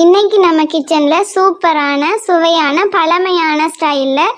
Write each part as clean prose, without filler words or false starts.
இன்னைக்கு நம்ம கிச்சனில் சூப்பரான சுவையான பழமையான ஸ்டைலில்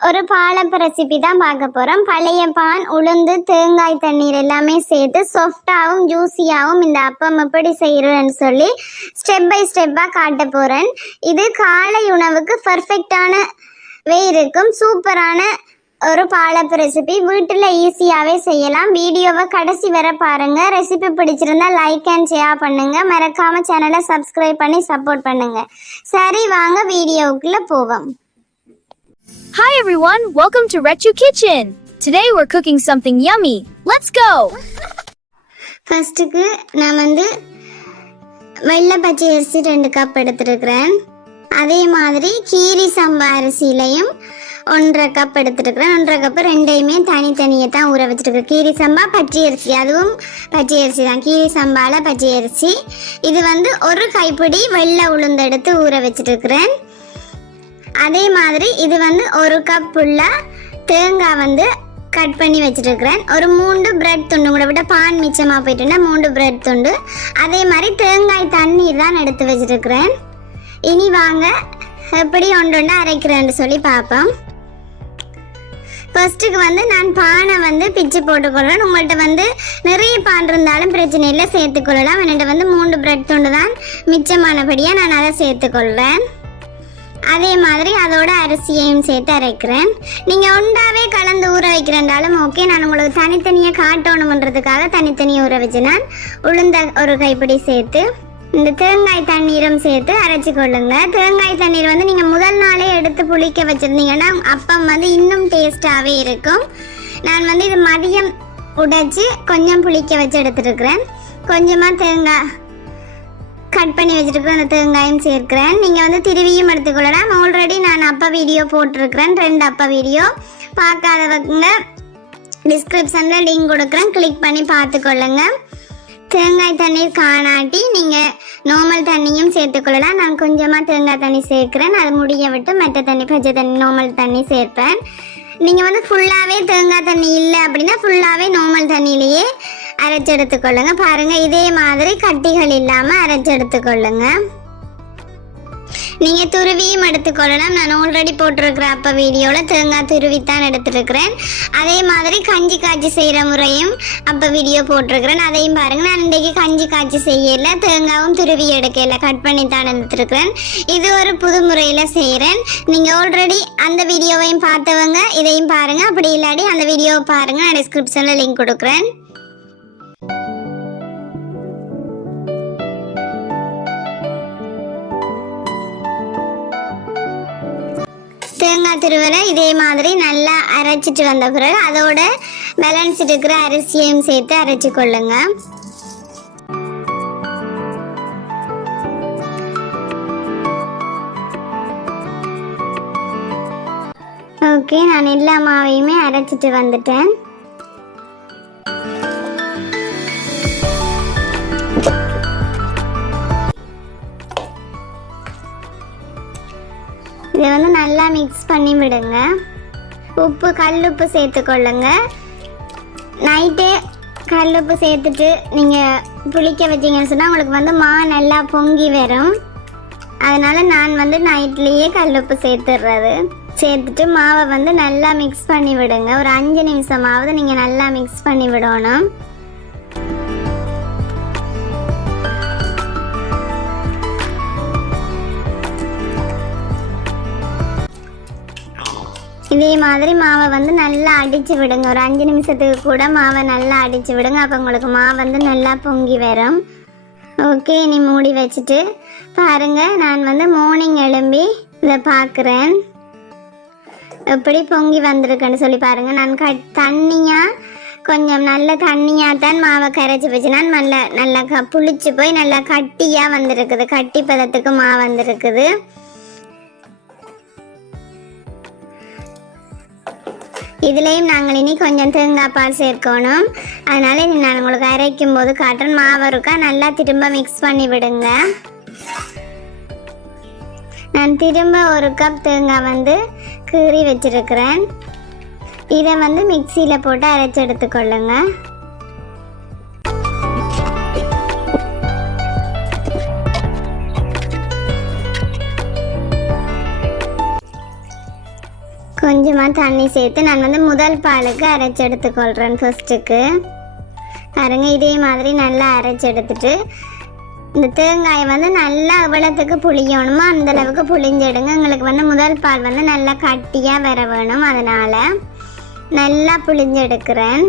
ஒரு பாலப்ப ரெசிபி தான் பார்க்க போகிறோம். பழைய பான், உளுந்து, தேங்காய் தண்ணீர் எல்லாமே சேர்த்து சாஃப்டாகவும் ஜூஸியாகவும் இந்த அப்பம் எப்படி செய்கிறேன்னு சொல்லி ஸ்டெப் பை ஸ்டெப்பாக காட்ட போகிறேன். இது காலை உணவுக்கு பர்ஃபெக்டானவே இருக்கும். சூப்பரான ஒரு பாலப்ப ரெசிபி வீட்டில் ஈஸியாகவே செய்யலாம். வீடியோவை கடைசி வர பாருங்கள். ரெசிபி பிடிச்சிருந்தா லைக் அண்ட் ஷேர் பண்ணுங்கள். மறக்காமல் சேனலை சப்ஸ்கிரைப் பண்ணி சப்போர்ட் பண்ணுங்கள். சரி, வாங்க வீடியோவுக்குள்ளே போவோம். Hi everyone, welcome to Rechu Kitchen. Today we're cooking something yummy. Let's go! ஃபர்ஸ்ட்டுக்கு நான் வெள்ளை பச்சை அரிசி 2 கப் எடுத்துருக்கிறேன். அதே மாதிரி கீரி சம்பா அரிசியிலையும் 1.5 கப் எடுத்துருக்கிறேன். 1.5 கப்பு ரெண்டையுமே தனித்தனியை தான் ஊற வச்சுருக்கேன். கீரி சம்பா பச்சை அரிசி, அதுவும் பச்சை அரிசி தான். கீரி சம்பாவில் பச்சை அரிசி. இது ஒரு கைப்பிடி வெள்ளை உளுந்து எடுத்து ஊற வச்சுருக்கிறேன். அதே மாதிரி இது 1 கப் உள்ள தேங்காய் கட் பண்ணி வச்சுருக்கிறேன். ஒரு 3 பிரெட் துண்டு, கூட விட பான் மிச்சமாக போயிட்டுன்னா 3 பிரெட் துண்டு. அதே மாதிரி தேங்காய் தண்ணீர் தான் எடுத்து வச்சுருக்கிறேன். இனி வாங்க எப்படி ஒன்று அரைக்கிறேன்னு சொல்லி பார்ப்போம். ஃபர்ஸ்ட்டுக்கு நான் பானை பிச்சு போட்டுக்கொள்கிறேன். உங்கள்கிட்ட நிறைய பான் இருந்தாலும் பிரச்சனை இல்லை, சேர்த்துக்கொள்ளலாம். என்கிட்ட 3 பிரெட் துண்டு தான் மிச்சமானபடியாக நான் அதை சேர்த்துக்கொள்கிறேன். அதே மாதிரி அதோட அரிசியையும் சேர்த்து அரைக்கிறேன். நீங்கள் ஒன்றாவே கலந்து ஊற வைக்கிறேன்றாலும் ஓகே. நான் உங்களுக்கு தனித்தனியாக காட்டணுன்றதுக்காக தனித்தனியாக ஊற வச்சு நான் உளுந்த 1 கைப்பிடி சேர்த்து இந்த தேங்காய் தண்ணீரும் சேர்த்து அரைச்சி கொள்ளுங்க. தேங்காய் தண்ணீர் நீங்கள் முதல் நாளே எடுத்து புளிக்க வச்சுருந்தீங்கன்னா அப்பம் இன்னும் டேஸ்டாகவே இருக்கும். நான் இது மதியம் உடைச்சி கொஞ்சம் புளிக்க வச்சு எடுத்துருக்கிறேன். கொஞ்சமாக தேங்காய் கட் பண்ணி வச்சுருக்கிறேன், அந்த தேங்காயும் சேர்க்கிறேன். நீங்கள் திருவியும் எடுத்துக்கொள்ளலாம். ஆல்ரெடி நான் அப்பா வீடியோ போட்டிருக்கிறேன், 2 அப்பா வீடியோ. பார்க்காதவங்க டிஸ்கிரிப்ஷனில் லிங்க் கொடுக்குறேன், கிளிக் பண்ணி பார்த்துக்கொள்ளுங்க. தேங்காய் தண்ணீர் காணாட்டி நீங்கள் நார்மல் தண்ணியும் சேர்த்துக்கொள்ளலாம். நான் கொஞ்சமாக தேங்காய் தண்ணி சேர்க்குறேன். அது முடிய விட்டு மற்ற தண்ணி, பச்சை தண்ணி, நார்மல் தண்ணி சேர்ப்பேன். நீங்கள் ஃபுல்லாகவே தேங்காய் தண்ணி இல்லை அப்படின்னா ஃபுல்லாகவே நார்மல் தண்ணியிலேயே அரைச்சி எடுத்துக்கொள்ளுங்க. பாருங்கள், இதே மாதிரி கட்டிகள் இல்லாமல் அரைச்சி எடுத்துக்கொள்ளுங்க. நீங்கள் துருவியும் எடுத்துக்கொள்ளலாம். நான் ஆல்ரெடி போட்டிருக்கிற அப்போ வீடியோவில் தேங்காய் துருவித்தான் எடுத்துருக்கிறேன். அதே மாதிரி கஞ்சி காய்ச்சி செய்கிற முறையும் அப்போ வீடியோ போட்டிருக்கிறேன், அதையும் பாருங்கள். நான் இன்றைக்கி கஞ்சி காய்ச்சி செய்யலை, தேங்காயும் துருவி எடுக்கலை, கட் பண்ணி தான் எடுத்துருக்கிறேன். இது ஒரு புது முறையில் செய்கிறேன். நீங்கள் ஆல்ரெடி அந்த வீடியோவையும் பார்த்தவங்க இதையும் பாருங்கள். அப்படி இல்லாட்டி அந்த வீடியோவை பாருங்கள், நான் டிஸ்கிரிப்ஷனில் லிங்க் கொடுக்குறேன். தேங்காய் திருவலை இதே மாதிரி நல்லா அரைச்சிட்டு வந்த பிறகு அதோட பேலன்ஸ் இருக்கிற அரிசியையும் சேர்த்து அரைச்சி கொள்ளுங்க. ஓகே, நான் எல்லா மாவையுமே அரைச்சிட்டு வந்துட்டேன். இதை நல்லா மிக்ஸ் பண்ணி விடுங்க. உப்பு, கல்லுப்பு சேர்த்துக்கொள்ளுங்க. நைட்டே கல்லுப்பு சேர்த்துட்டு நீங்கள் புளிக்க வச்சிங்கன்னு சொன்னால் உங்களுக்கு மா நல்லா பொங்கி வரும். அதனால் நான் நைட்லேயே கல்லுப்பு சேர்த்துடுறது. சேர்த்துட்டு மாவை நல்லா மிக்ஸ் பண்ணி விடுங்க. ஒரு 5 நிமிஷமாவது நீங்கள் நல்லா மிக்ஸ் பண்ணி விடணும். இதே மாதிரி மாவை நல்லா அடித்து விடுங்க. ஒரு 5 நிமிஷத்துக்கு கூட மாவை நல்லா அடித்து விடுங்க. அப்போ உங்களுக்கு மாவு நல்லா பொங்கி வரும். ஓகே, இனி மூடி வச்சுட்டு பாருங்கள். நான் மார்னிங் எழும்பி இதை பார்க்குறேன், எப்படி பொங்கி வந்திருக்குன்னு சொல்லி பாருங்கள். நான் தண்ணியாக கொஞ்சம் நல்ல தண்ணியாக தான் மாவை கரைச்சி வச்சுனா நல்லா புளிச்சு போய் நல்லா கட்டியாக வந்திருக்குது. கட்டி பதத்துக்கு மாவு வந்திருக்குது. இதுலேயும் நாங்கள் இனி கொஞ்சம் தேங்காய் பால் சேர்க்கணும். அதனால் இனி நான் உங்களுக்கு அரைக்கும் போது காட்டுறேன். மாவு இருக்கா நல்லா திரும்ப மிக்ஸ் பண்ணி விடுங்க. நான் திரும்ப 1 கப் தேங்காய் கீறி வச்சுருக்கிறேன். இதை மிக்சியில் போட்டு அரைச்சி எடுத்துக்கொள்ளுங்க. கொஞ்சமாக தண்ணி சேர்த்து நான் வந்து முதல் பாலுக்கு அரைச்சி எடுத்துக்கொள்கிறேன். ஃபர்ஸ்ட்டுக்கு பாருங்க இதே மாதிரி நல்லா அரைச்சி எடுத்துட்டு இந்த தேங்காயை வந்து நல்லா எவ்வளோத்துக்கு புளியணுமோ அந்த அளவுக்கு புளிஞ்செடுங்க. எங்களுக்கு வந்து முதல் பால் வந்து நல்லா கட்டியாக வர வேணும், அதனால் நல்லா புளிஞ்செடுக்கிறேன்.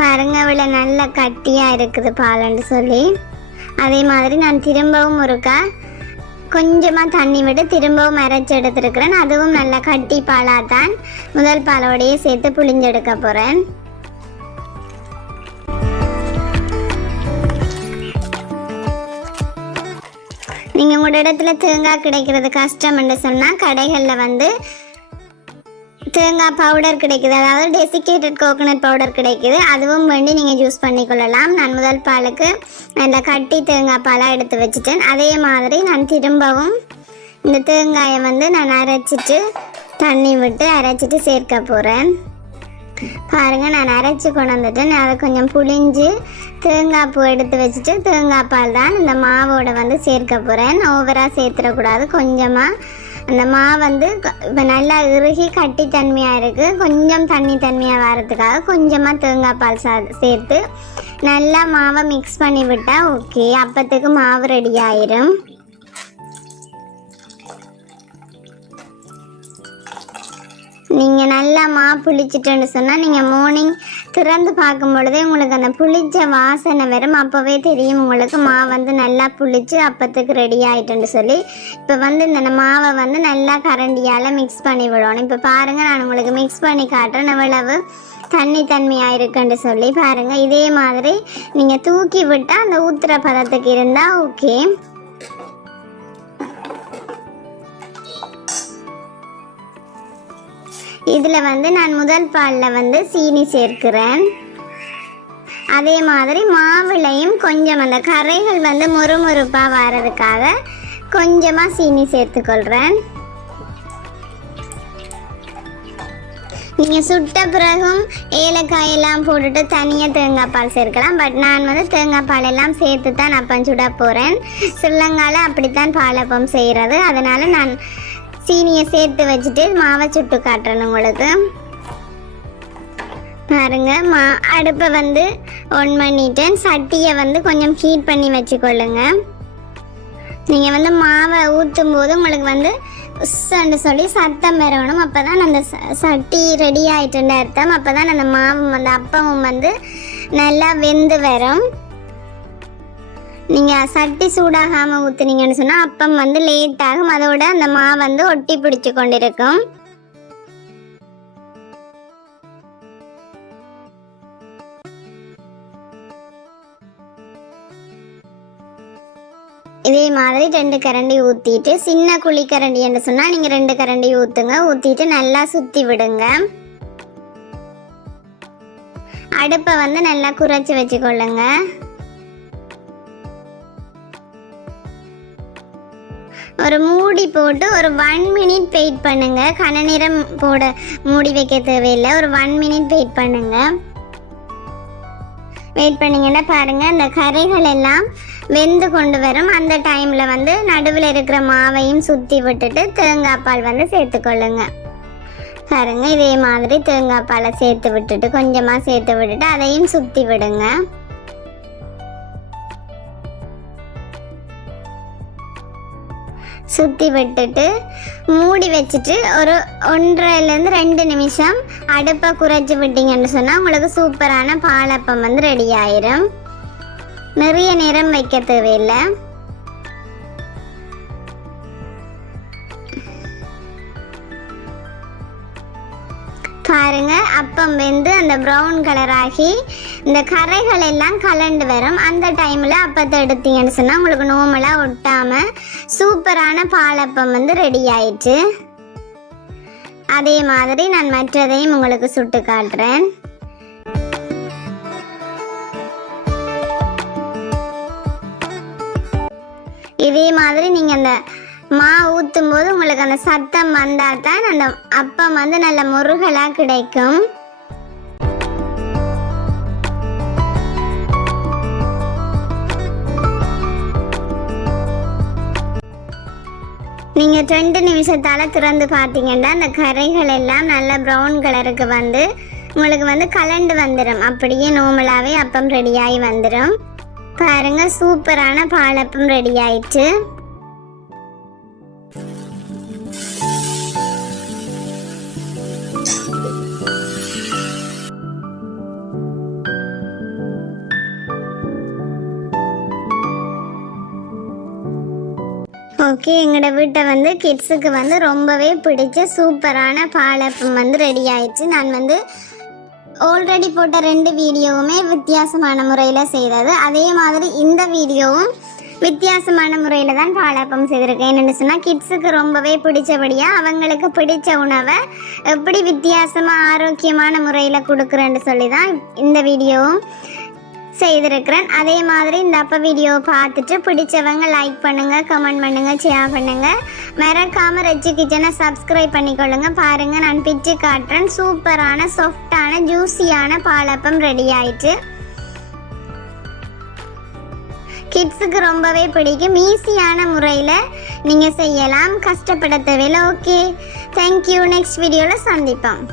பாருங்க இவ்வளோ நல்லா கட்டியாக இருக்குது பாலுன்னு சொல்லி. அதே மாதிரி நான் திரும்பவும் ஒருக்கா கொஞ்சமாக தண்ணி விட்டு திரும்பவும் அரைச்சி எடுத்துருக்கிறேன். அதுவும் நல்லா கட்டி பாலாக தான் முதல் பாலோடையே சேர்த்து புளிஞ்செடுக்க போகிறேன். நீங்கள் உங்களோட இடத்துல தேங்காய் கிடைக்கிறது கஷ்டம்னு சொன்னால் கடைகளில் வந்து தேங்காய் பவுடர் கிடைக்குது, அதாவது டெசிகேட்டட் கோகோனட் பவுடர் கிடைக்குது. அதுவும் வேண்டி நீங்கள் யூஸ் பண்ணிக்கொள்ளலாம். நான் முதல் பாலுக்கு நல்லா கட்டி தேங்காய் பாலாக எடுத்து வச்சுட்டேன். அதே மாதிரி நான் திரும்பவும் இந்த தேங்காயை வந்து நான் அரைச்சிட்டு தண்ணி விட்டு அரைச்சிட்டு சேர்க்க போகிறேன். பாருங்கள் நான் அரைச்சி கொண்டு வந்துட்டேன். அதை கொஞ்சம் புளிஞ்சு தேங்காய் பூ எடுத்து வச்சுட்டு தேங்காய் பால் தான் இந்த மாவோட வந்து சேர்க்க போகிறேன். ஓவராக சேர்த்துடக்கூடாது. கொஞ்சமாக அந்த மாவு வந்து இப்போ நல்லா இறுகி கட்டி தன்மையாக இருக்குது. கொஞ்சம் தண்ணி தன்மையாக வரதுக்காக கொஞ்சமாக தேங்காய் பால் சேர்த்து நல்லா மாவை மிக்ஸ் பண்ணி விட்டால் ஓகே, அப்பத்துக்கு மாவு ரெடி ஆயிரும். நீங்கள் நல்லா புளிச்சிட்டுன்னு சொன்னால் நீங்கள் மார்னிங் திறந்து பார்க்கும் பொழுதே உங்களுக்கு அந்த புளிச்ச வாசனை வரும். அப்போவே தெரியும் உங்களுக்கு மாவு வந்து நல்லா புளிச்சு அப்பத்துக்கு ரெடி ஆகிட்டுன்னு சொல்லி. இப்போ வந்து இந்த மாவை வந்து நல்லா கரண்டியால் மிக்ஸ் பண்ணி விடணும். இப்போ பாருங்கள் நான் உங்களுக்கு மிக்ஸ் பண்ணி காட்டுறேன் எவ்வளவு தண்ணி தன்மையாக இருக்குன்னு சொல்லி. பாருங்கள் இதே மாதிரி நீங்கள் தூக்கி விட்டால் அந்த ஊத்துற பதத்துக்கு இருந்தால் ஓகே. இதில் வந்து நான் முதல் பாலில் வந்து சீனி சேர்க்கிறேன். அதே மாதிரி மாவுலையும் கொஞ்சம் அந்த கரைகள் வந்து முறுமுறுப்பாக வர்றதுக்காக கொஞ்சமாக சீனி சேர்த்துக்கொள்கிறேன். நீங்கள் சுட்ட பிறகும் ஏலக்காய் எல்லாம் போட்டுட்டு தனியாக தேங்காய் பால் சேர்க்கலாம். பட் நான் வந்து தேங்காய் பால் எல்லாம் சேர்த்து தான் அப்பம் சுட போகிறேன். ஸ்ரீலங்காவில் அப்படித்தான் பாலப்பம் செய்கிறது. அதனால் நான் சீனியை சேர்த்து வச்சுட்டு மாவை சுட்டு காட்டுறேன் உங்களுக்கு. பாருங்க அடுப்பை வந்து ஒன் பண்ணிட்டேன். சட்டியை வந்து கொஞ்சம் ஹீட் பண்ணி வச்சுக்கொள்ளுங்க. நீங்கள் வந்து மாவை ஊற்றும் போது உங்களுக்கு வந்து உஸ்ன்னு சொல்லி சத்தம் வரணும். அப்போ தான் அந்த சட்டி ரெடி ஆகிட்டுன்னு அர்த்தம். அப்போ தான் அந்த மாவும் அந்த அப்பமும் வந்து நல்லா வெந்து வரும். நீங்கள் சட்டி சூடாகாமல் ஊற்றுனீங்கன்னு சொன்னால் அப்பம் வந்து லேட் ஆகும். அதோட அந்த மாவு வந்து ஒட்டி பிடிச்சி கொண்டிருக்கும். இதே மாதிரி 2 கரண்டி ஊற்றிட்டு, சின்ன குழி கரண்டி என்று சொன்னால் நீங்கள் 2 கரண்டி ஊற்றுங்க. ஊற்றிட்டு நல்லா சுற்றி விடுங்க. அடுப்பை வந்து நல்லா குறைச்சி வச்சுக்கொள்ளுங்க. ஒரு மூடி போட்டு ஒரு 1 மினிட் வெயிட் பண்ணுங்க. கன நேரம் போட மூடி வைக்க தேவையில்லை. ஒரு 1 மினிட் வெயிட் பண்ணுங்க. வெயிட் பண்ணிங்கன்னா பாருங்க அந்த கரைகள் எல்லாம் வெந்து கொண்டு வரும். அந்த டைமில் வந்து நடுவில் இருக்கிற மாவையும் சுற்றி விட்டுட்டு தேங்காய் பால் வந்து சேர்த்துக்கொள்ளுங்க. பாருங்க இதே மாதிரி தேங்காய் பாலை சேர்த்து விட்டுட்டு கொஞ்சமாக சேர்த்து விட்டுட்டு அதையும் சுற்றி விடுங்க. சுற்றி விட்டுட்டு மூடி வச்சுட்டு ஒரு 1.5 to 2 நிமிஷம் அடுப்பை குறைச்சி விட்டீங்கன்னு சொன்னால் உங்களுக்கு சூப்பரான பாலப்பம் வந்து ரெடி ஆயிரும். நிறைய நேரம் வைக்க தேவையில்லை. பாருங்க அப்பம் வெந்து அந்த ப்ரௌன் கலர் ஆகி இந்த கரைகள் எல்லாம் கலண்டு வரும். அந்த டைமில் அப்பத்தை எடுத்தீங்கன்னு சொன்னால் உங்களுக்கு நார்மலாக ஒட்டாமல் சூப்பரான பாலப்பம் வந்து ரெடி ஆயிடுச்சு. அதே மாதிரி நான் மற்றதையும் உங்களுக்கு சுட்டு காட்டுறேன். இதே மாதிரி நீங்கள் அந்த ஊற்றும் போது உங்களுக்கு அந்த சத்தம் வந்தால் தான் அந்த அப்பம் வந்து நல்ல முருகலாக கிடைக்கும். நீங்கள் 2 நிமிஷத்தால் திறந்து பார்த்தீங்கன்னா அந்த கரைகள் எல்லாம் நல்ல ப்ரௌன் கலருக்கு வந்து உங்களுக்கு வந்து கலண்டு வந்துடும். அப்படியே நார்மலாகவே அப்பம் ரெடியாகி வந்துடும். பாருங்க, சூப்பரான பாலப்பம் ரெடி ஆயிடுச்சு. ஓகே, எங்களோட வீட்டை வந்து கிட்ஸுக்கு வந்து ரொம்பவே பிடிச்ச சூப்பரான பாலப்பம் வந்து ரெடி ஆயிடுச்சு. நான் வந்து ஆல்ரெடி போட்ட 2 வீடியோவுமே வித்தியாசமான முறையில் செய்தது. அதே மாதிரி இந்த வீடியோவும் வித்தியாசமான முறையில் தான் பாலப்பம் செய்திருக்கேன். என்னென்னு சொன்னால் கிட்ஸுக்கு ரொம்பவே பிடிச்சபடியாக அவங்களுக்கு பிடிச்ச உணவை எப்படி வித்தியாசமாக ஆரோக்கியமான முறையில் கொடுக்குறேன்னு சொல்லி தான் இந்த வீடியோவும் செய்திருக்கிறேன். அதே மாதிரி இந்த அப்ப வீடியோ பார்த்துட்டு பிடிச்சவங்க லைக் பண்ணுங்க, கமெண்ட் பண்ணுங்க, ஷேர் பண்ணுங்க. மறக்காம ரெச்சு கிச்சனை சப்ஸ்கிரைப் பண்ணிக்கொள்ளுங்க. பாருங்க, நான் பிச்சு காட்டுறேன். சூப்பரான சாஃப்டான ஜூஸியான பாலப்பம் ரெடி ஆயிட்டு. கிட்ஸுக்கு ரொம்பவே பிடிக்கும். ஈஸியான முறையில் நீங்கள் செய்யலாம், கஷ்டப்பட தேவையில்லை. Okay, thank you. நெக்ஸ்ட் வீடியோவில் சந்திப்போம்.